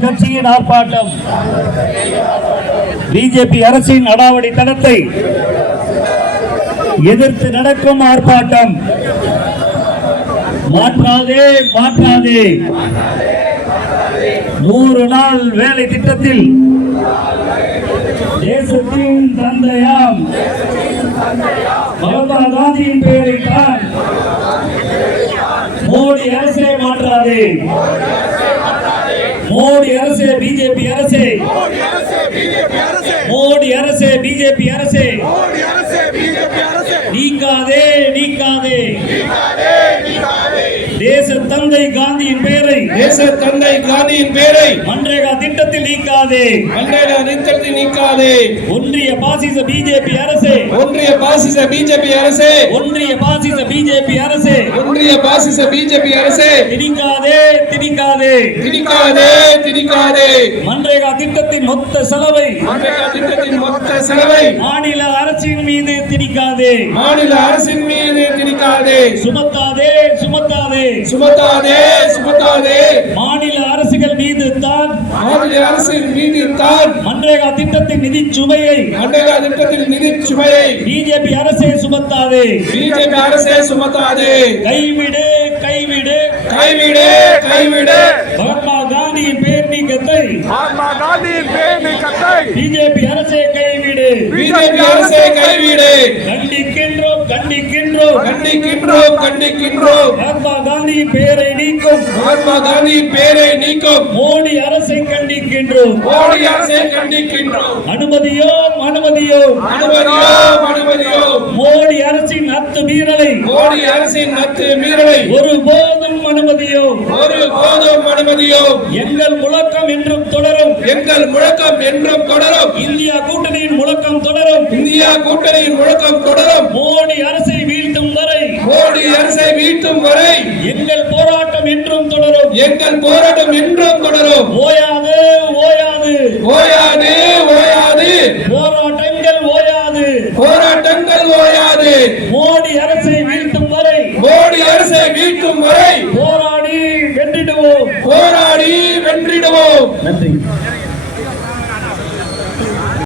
காங்கிரஸ் கட்சியின் ஆர்ப்பாட்டம். பிஜேபி அரசின் அடாவடி தடத்தை எதிர்த்து நடக்கும் ஆர்ப்பாட்டம். மாற்றாதே மாற்றாதே. நூறு நாள் வேலை திட்டத்தில் தேசத்தின் தந்தையாம் மகாத்மா காந்தியின் பெயரைத்தான் மோடி அரசே மாற்றாதே. மோடி அரசே பிஜேபி அரசே. மோடி அரசே பிஜேபி அரசே. நீக்காதே நீக்காதே தேச தந்தை காந்தியின் பெயரை. தேச தந்தை காந்தியின் பேரை மன்ரேகா திட்டத்தில் நீக்காதே மண்டல நிறுத்தத்தை நீக்காதே ஒன்றிய பாசிச பிஜேபி அரசே. ஒன்றிய பாசிச பிஜேபி அரசே. ஒன்றிய பாசிச பிஜேபி அரசே. ஒன்றிய பாசிச பிஜேபி அரசே. திணிக்காதே திணிக்காதே. திணிக்காதே திணிக்காதே. மன்ரேகா திட்டத்தின் மொத்த செலவை மண்டல திட்டத்தின் மொத்த செலவை மாநில அரசின் மீது திணிக்காதே. மாநில அரசின் மீது திணிக்காதே. சுமத்தாதே சுமத்தாதே. சுமத்தாதே சுமத்தாதே. மாநில அரசுகள் மீது தான். மாநில அரசின் மீது தான். மன்ரேகா திட்டத்தின் நிதி சுமையை மண்டல திட்டத்தின் நிதி சுமையை பிஜேபி அரசே சுமத்தாதே. பிஜேபி அரசே சுமத்தாதே. கைவிடு கைவிடு. கைவிடு. கைவிடு. மகாத்மா காந்தியின் பேர் நீக்கத்தை. மகாத்மா காந்தியின் பேர் நீக்கத்தை. பிஜேபி அரசே கைவிடு. பிஜேபி அரசே கைவிடு. கண்டிக்கின்றோம் கண்டிக்கின்றோம். கண்டிக்கின்றோம் கண்டிக்கின்றோம். மகாத்மா காந்தியின் பெயரை நீக்கும். மகாத்மா காந்தியின் பேரை நீக்கும். மோடி அரசை கண்டிக்கின்றோம். மோடி அரசை கண்டிக்கின்றோம். அனுமதியோ அனுமதியோ அனுமதியோ அனுமதியோ மோடி அத்துமீறலை மோடி அரசின் நத்து மீறலை. ஒருபோதும் அனுமதியோ. ஒரு போதும் அனுமதியோ. எங்கள் முழக்கம் என்றும் தொடரும். எங்கள் முழக்கம் என்றும் தொடரும். இந்தியா கூட்டணியின் முழக்கம் தொடரும். இந்தியா கூட்டணியின் முழக்கம் தொடரும். மோடி அரசை வீழ்த்தும் வரை. மோடி அரசை வீழ்த்தும் வரை. எங்கள் போராட்டம் என்றும் தொடரும். எங்கள் போராட்டம் என்றும் தொடரும். ஓயாது ஓயாது. ஓயாது ஓயாது. போராட்டங்கள் ஓயாது. போராட்டங்கள் ஓயாது. மோடி அரசை வீழ்த்தும் வரை மோடி அரசை வீழ்த்தும் வரை போராடி வென்றிடுவோம். போராடி வென்றிடுவோம். நன்றி.